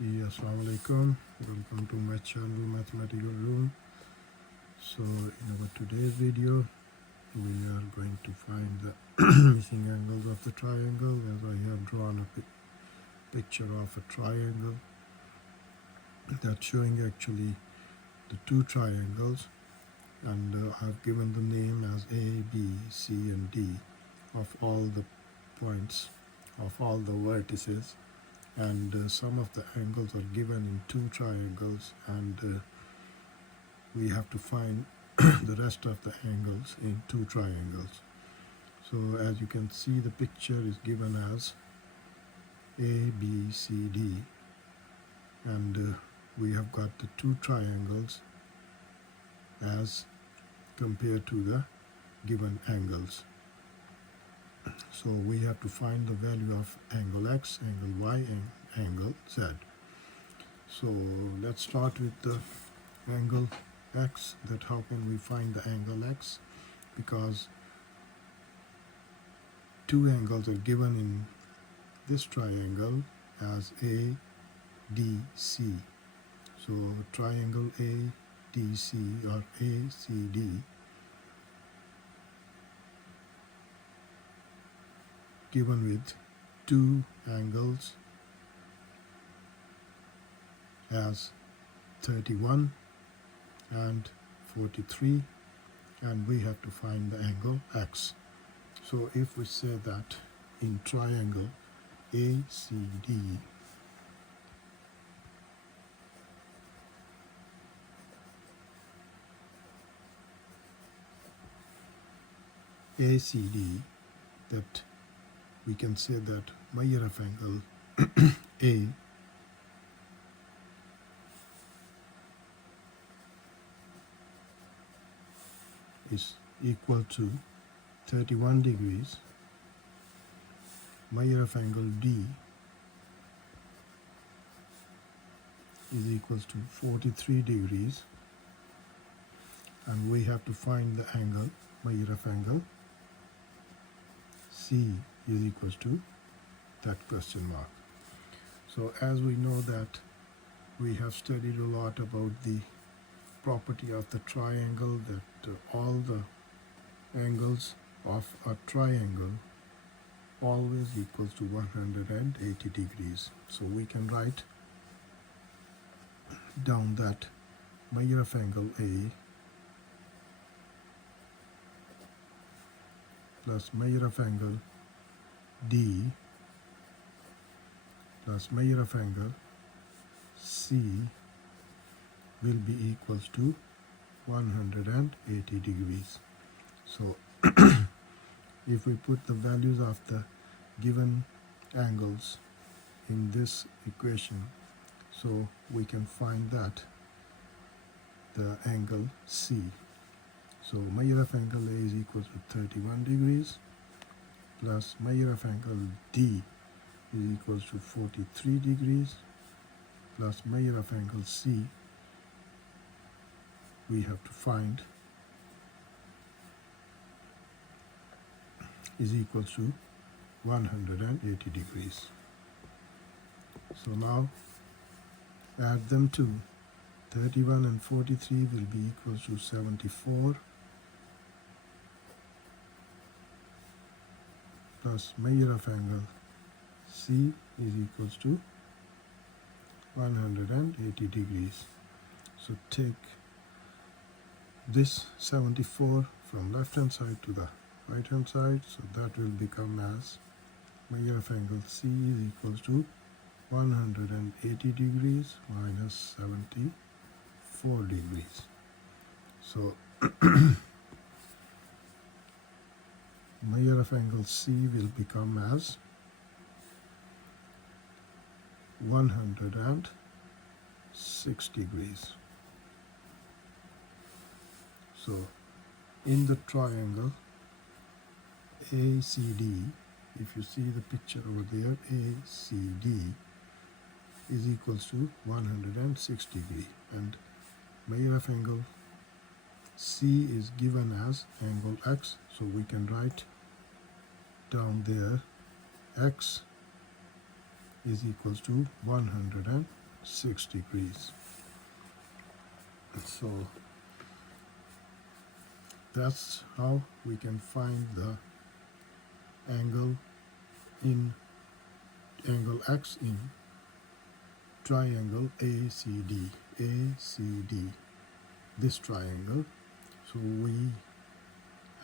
Assalamu alaikum. Welcome to my channel Mathematical Room. So in our today's video we are going to find the missing angles of the triangle, as I have drawn a picture of a triangle that's showing actually the two triangles, and I've given the name as A, B, C and D of all the points of all the vertices, and some of the angles are given in two triangles, and we have to find the rest of the angles in two triangles. So as you can see, the picture is given as A, B, C, D, and we have got the two triangles as compared to the given angles. So we have to find the value of angle X, angle Y, and angle Z. So let's start with the angle X. That how can we find the angle X? Because two angles are given in this triangle as A, D, C. So triangle A, D, C or A, C, D given with two angles as 31 and 43, and we have to find the angle X. So if we say that in triangle ACD, that we can say that measure of angle A is equal to 31 degrees, measure of angle D is equal to 43 degrees, and we have to find the angle, measure of angle C is equal to that question mark. So as we know that we have studied a lot about the property of the triangle, that all the angles of a triangle always equals to 180 degrees. So we can write down that measure of angle A plus measure of angle D plus measure of angle C will be equals to 180 degrees. So if we put the values of the given angles in this equation, so we can find that the angle C. So measure of angle A is equal to 31 degrees plus measure of angle D is equal to 43 degrees plus measure of angle C we have to find is equal to 180 degrees. So now add them to 31 and 43 will be equal to 74 plus measure of angle C is equals to 180 degrees. So take this 74 from left hand side to the right hand side, so that will become as measure of angle C is equals to 180 degrees minus 74 degrees. So measure of angle C will become as 106 degrees. So in the triangle ACD, if you see the picture over there, ACD is equals to 106 degree, and measure of angle C is given as angle X, so we can write down there X is equals to 106 6 degrees. So that's how we can find the angle x in triangle ACD. This triangle. So we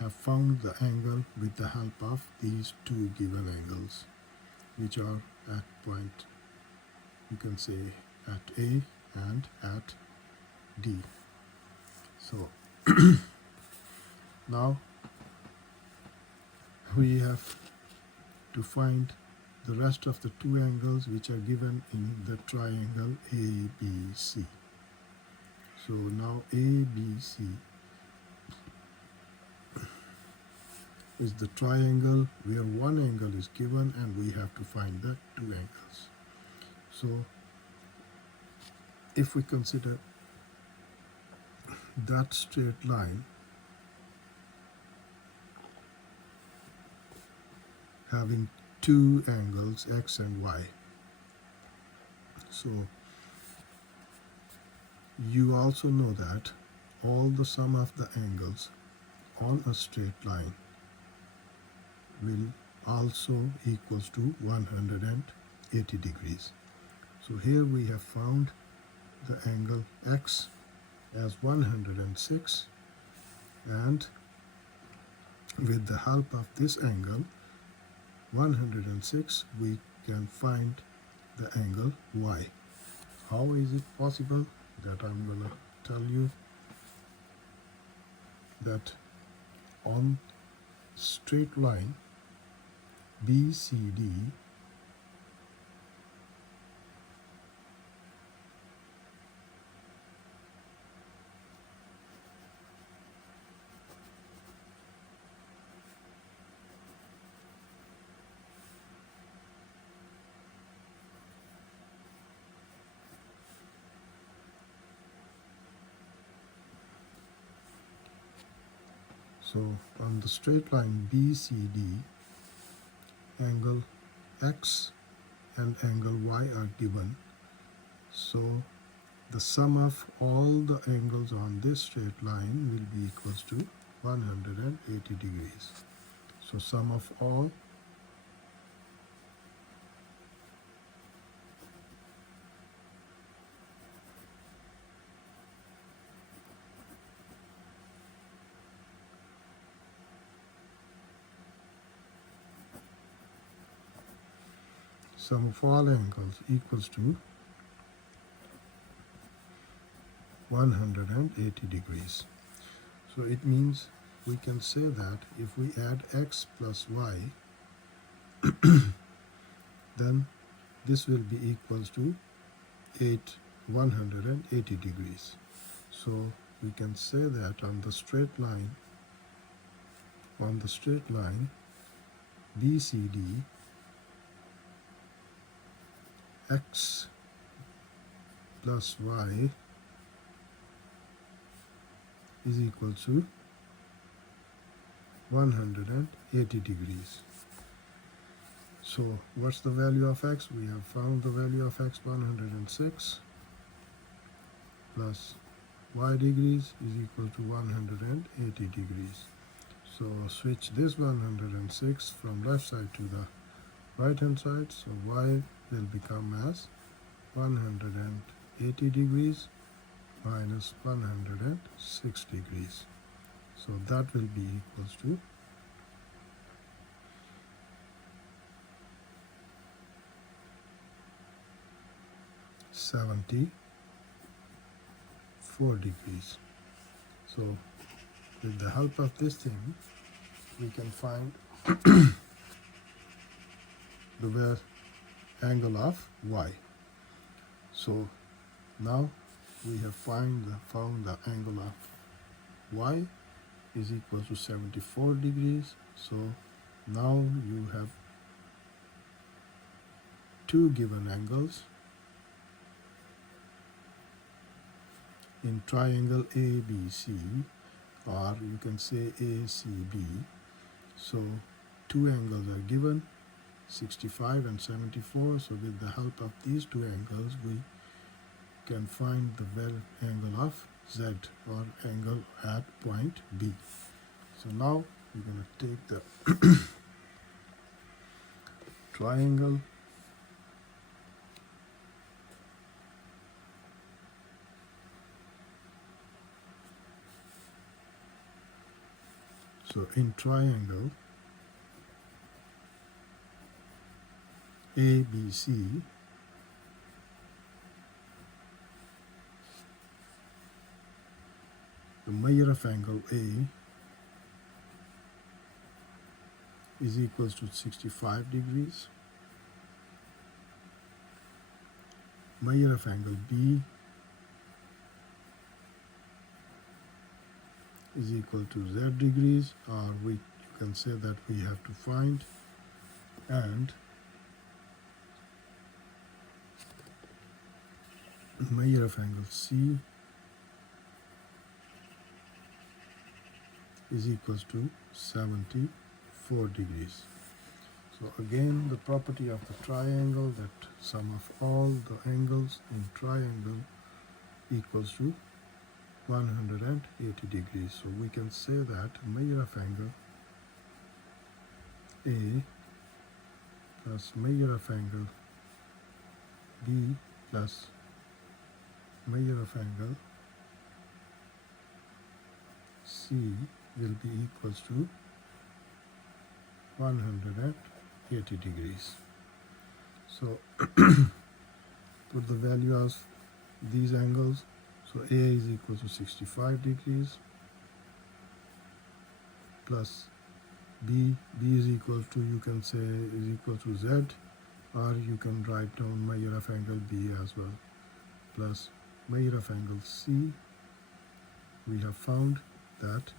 have found the angle with the help of these two given angles, which are at point, you can say, at A and at D. So now we have to find the rest of the two angles which are given in the triangle ABC. So now ABC is the triangle where one angle is given and we have to find the two angles. So if we consider that straight line having two angles, x and y, so you also know that all the sum of the angles on a straight line will also equals to 180 degrees. So here we have found the angle x as 106, and with the help of this angle 106 we can find the angle y. How is it possible? That I'm gonna tell you. That on straight line BCD, so on the straight line BCD, angle x and angle y are given. So the sum of all the angles on this straight line will be equals to 180 degrees. So sum of all angles equals to 180 degrees. So it means we can say that if we add x plus y, then this will be equals to 180 degrees. So we can say that on the straight line BCD, x plus y is equal to 180 degrees. So what's the value of x? We have found the value of x, 106, plus y degrees is equal to 180 degrees. So switch this 106 from left side to the right hand side, so y will become as 180 degrees minus 106 degrees. So that will be equals to 74 degrees. So with the help of this thing we can find the angle of y. So now we have found the angle of y is equal to 74 degrees. So now you have two given angles in triangle ABC, or you can say ACB. So two angles are given, 65 and 74. So with the help of these two angles we can find the angle of Z, or angle at point B. So now we're going to take the triangle, so in triangle ABC, the measure of angle A is equals to 65 degrees. Measure of angle B is equal to Z degrees, or you can say that we have to find, and measure of angle C is equals to 74 degrees. So again, the property of the triangle, that sum of all the angles in triangle equals to 180 degrees. So we can say that measure of angle A plus measure of angle B plus measure of angle C will be equals to 180 degrees. So put the value of these angles. So A is equal to 65 degrees plus B is equal to, you can say, is equal to Z, or you can write down measure of angle B as well, plus measure of angle C. We have found that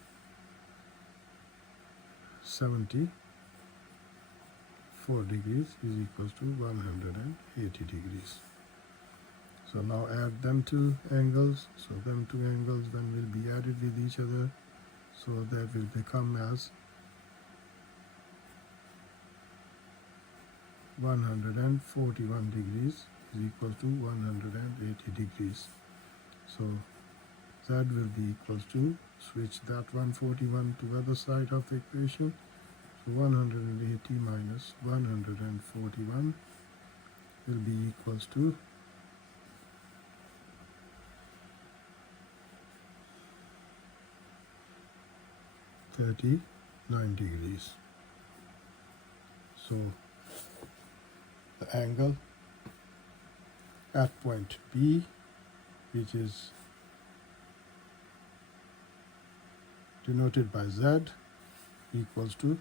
74 degrees is equals to 180 degrees. So now add them two angles. So them two angles then will be added with each other. So that will become as 141 degrees is equal to 180 degrees. So Z will be equals to, switch that 141 to the other side of the equation. So 180 minus 141 will be equals to 39 degrees. So the angle at point B, which is denoted by Z, equals to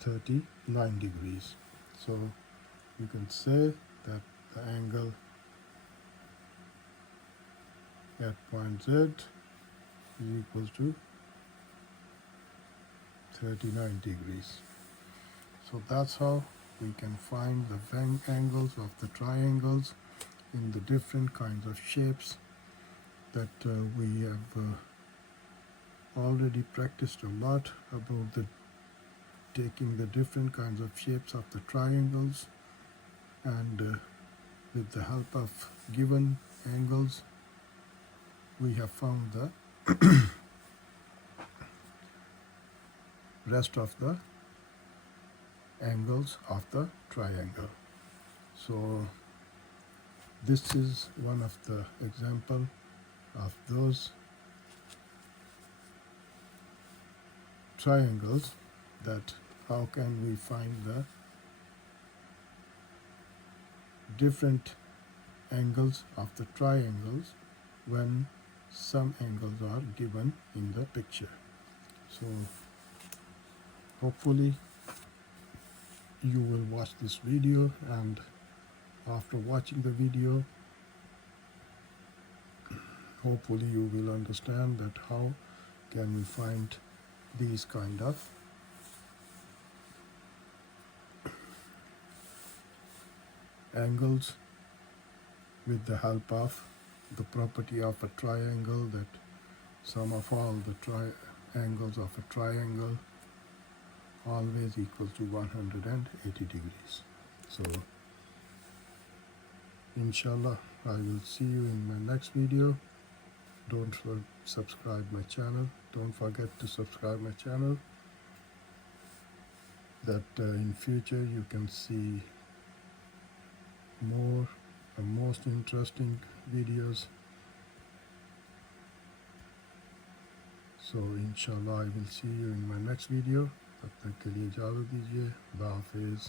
39 degrees. So you can say that the angle at point Z is equals to 39 degrees. So that's how we can find the angles of the triangles in the different kinds of shapes that we have already practiced a lot about taking the different kinds of shapes of the triangles, and with the help of given angles we have found the rest of the angles of the triangle. So this is one of the example of those triangles, that how can we find the different angles of the triangles when some angles are given in the picture. So hopefully you will watch this video, and after watching the video, hopefully you will understand that how can we find these kind of angles with the help of the property of a triangle, that sum of all the angles of a triangle always equals to 180 degrees. So inshallah I will see you in my next video. Don't subscribe my channel. Don't forget to subscribe my channel, that in future you can see more and most interesting videos. So inshallah I will see you in my next video. तब तक के लिए इजाज़त दीजिए। अल्लाह हाफिज़।